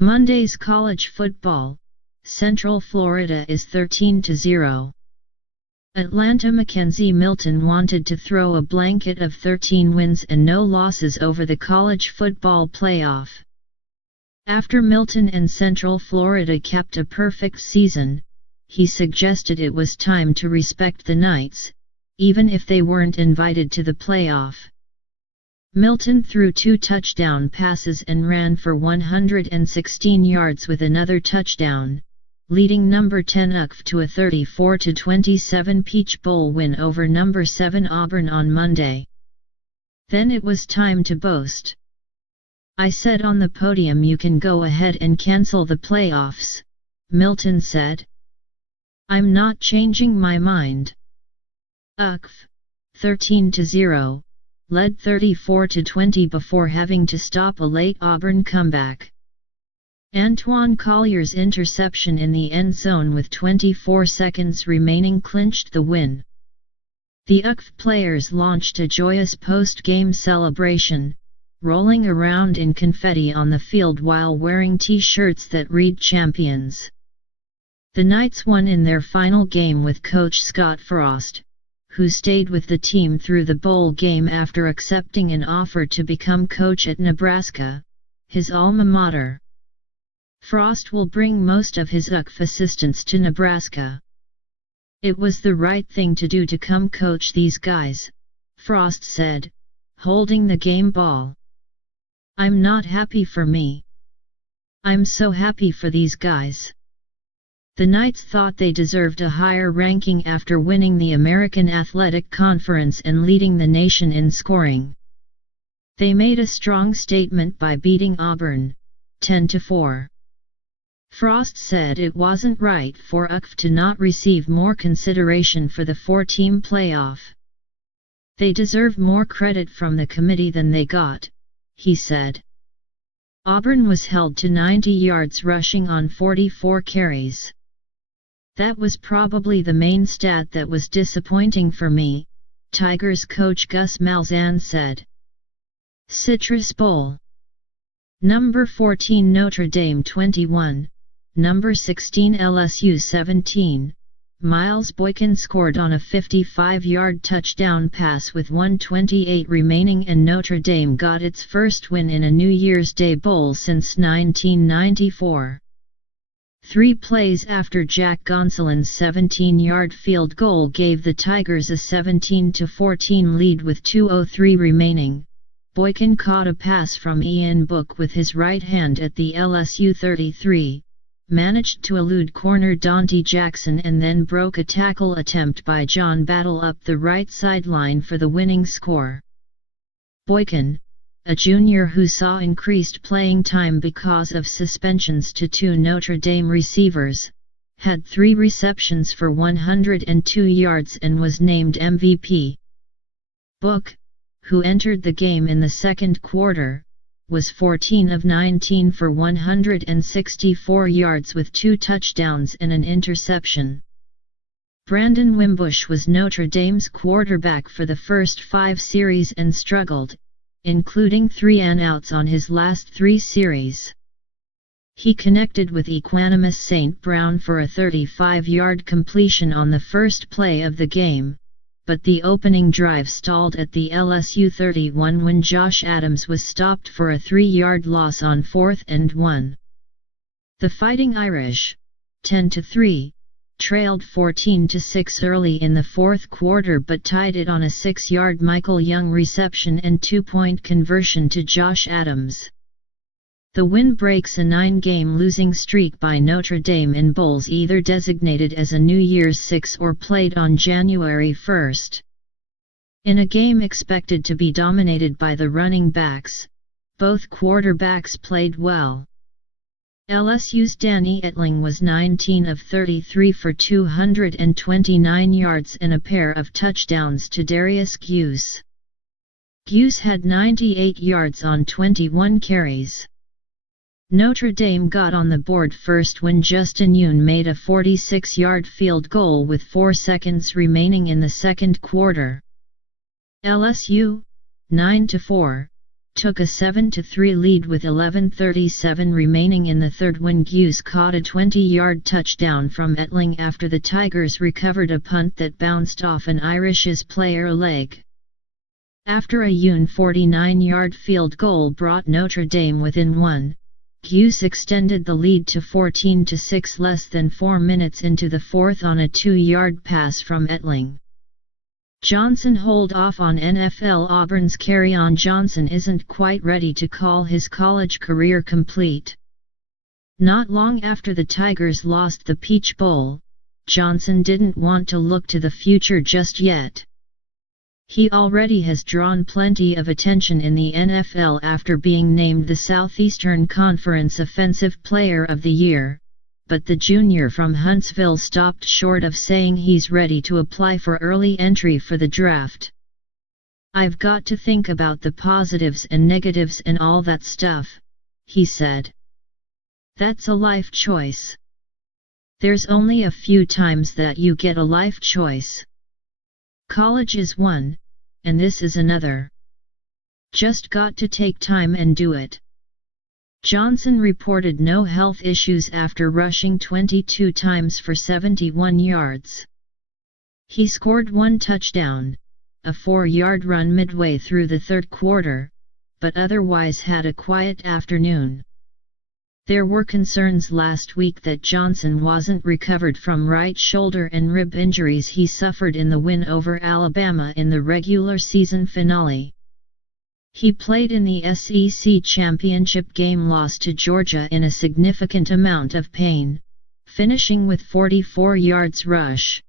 Monday's college football, Central Florida is 13-0. Atlanta Mackenzie Milton wanted to throw a blanket of 13 wins and no losses over the college football playoff. After Milton and Central Florida capped a perfect season, he suggested it was time to respect the Knights, even if they weren't invited to the playoff. Milton threw 2 touchdown passes and ran for 116 yards with another touchdown, leading number 10 UCF to a 34-27 Peach Bowl win over number 7 Auburn on Monday. Then it was time to boast. "I said on the podium you can go ahead and cancel the playoffs," Milton said. "I'm not changing my mind." UCF, 13-0. Led 34-20 before having to stop a late Auburn comeback. Antoine Collier's interception in the end zone with 24 seconds remaining clinched the win. The UCF players launched a joyous post-game celebration, rolling around in confetti on the field while wearing T-shirts that read "Champions." The Knights won in their final game with coach Scott Frost, who stayed with the team through the bowl game after accepting an offer to become coach at Nebraska, his alma mater. Frost will bring most of his UCF assistants to Nebraska. "It was the right thing to do to come coach these guys," Frost said, holding the game ball. "I'm not happy for me. I'm so happy for these guys." The Knights thought they deserved a higher ranking after winning the American Athletic Conference and leading the nation in scoring. They made a strong statement by beating Auburn, 10-4. Frost said it wasn't right for UCF to not receive more consideration for the 4-team playoff. "They deserve more credit from the committee than they got," he said. Auburn was held to 90 yards rushing on 44 carries. "That was probably the main stat that was disappointing for me," Tigers coach Gus Malzahn said. Citrus Bowl. Number 14 Notre Dame 21, number 16 LSU 17. Miles Boykin scored on a 55-yard touchdown pass with 1:28 remaining and Notre Dame got its first win in a New Year's Day Bowl since 1994. 3 plays after Jack Gonsolin's 17-yard field goal gave the Tigers a 17-14 lead with 2:03 remaining. Boykin caught a pass from Ian Book with his right hand at the LSU 33, managed to elude corner Dante Jackson and then broke a tackle attempt by John Battle up the right sideline for the winning score. Boykin, a junior who saw increased playing time because of suspensions to 2 Notre Dame receivers, had 3 receptions for 102 yards and was named MVP. Book, who entered the game in the second quarter, was 14 of 19 for 164 yards with 2 touchdowns and an interception. Brandon Wimbush was Notre Dame's quarterback for the first 5 series and struggled, including 3 and-outs on his last 3 series. He connected with equanimous St. Brown for a 35-yard completion on the first play of the game, but the opening drive stalled at the LSU 31 when Josh Adams was stopped for a 3-yard loss on 4th and 1. The Fighting Irish, 10-3, trailed 14-6 early in the fourth quarter but tied it on a 6-yard Michael Young reception and 2-point conversion to Josh Adams. The win breaks a 9-game losing streak by Notre Dame in bowls either designated as a New Year's Six or played on January 1. In a game expected to be dominated by the running backs, both quarterbacks played well. LSU's Danny Etling was 19 of 33 for 229 yards and a pair of touchdowns to Darius Guice. Guice had 98 yards on 21 carries. Notre Dame got on the board first when Justin Yoon made a 46-yard field goal with 4 seconds remaining in the second quarter. LSU, 9-4, took a 7-3 lead with 11:37 remaining in the third when Cuse caught a 20-yard touchdown from Etling after the Tigers recovered a punt that bounced off an Irish's player leg. After a Yoon 49-yard field goal brought Notre Dame within one, Cuse extended the lead to 14-6 less than 4 minutes into the fourth on a 2-yard pass from Etling. Johnson hold off on NFL. Auburn's Kerryon Johnson isn't quite ready to call his college career complete. Not long after the Tigers lost the Peach Bowl, Johnson didn't want to look to the future just yet. He already has drawn plenty of attention in the NFL after being named the Southeastern Conference Offensive Player of the Year, but the junior from Huntsville stopped short of saying he's ready to apply for early entry for the draft. "I've got to think about the positives and negatives and all that stuff," he said. "That's a life choice. There's only a few times that you get a life choice. College is one, and this is another. Just got to take time and do it." Johnson reported no health issues after rushing 22 times for 71 yards. He scored one touchdown, a 4-yard run midway through the third quarter, but otherwise had a quiet afternoon. There were concerns last week that Johnson wasn't recovered from right shoulder and rib injuries he suffered in the win over Alabama in the regular season finale. He played in the SEC championship game loss to Georgia in a significant amount of pain, finishing with 44 yards rush.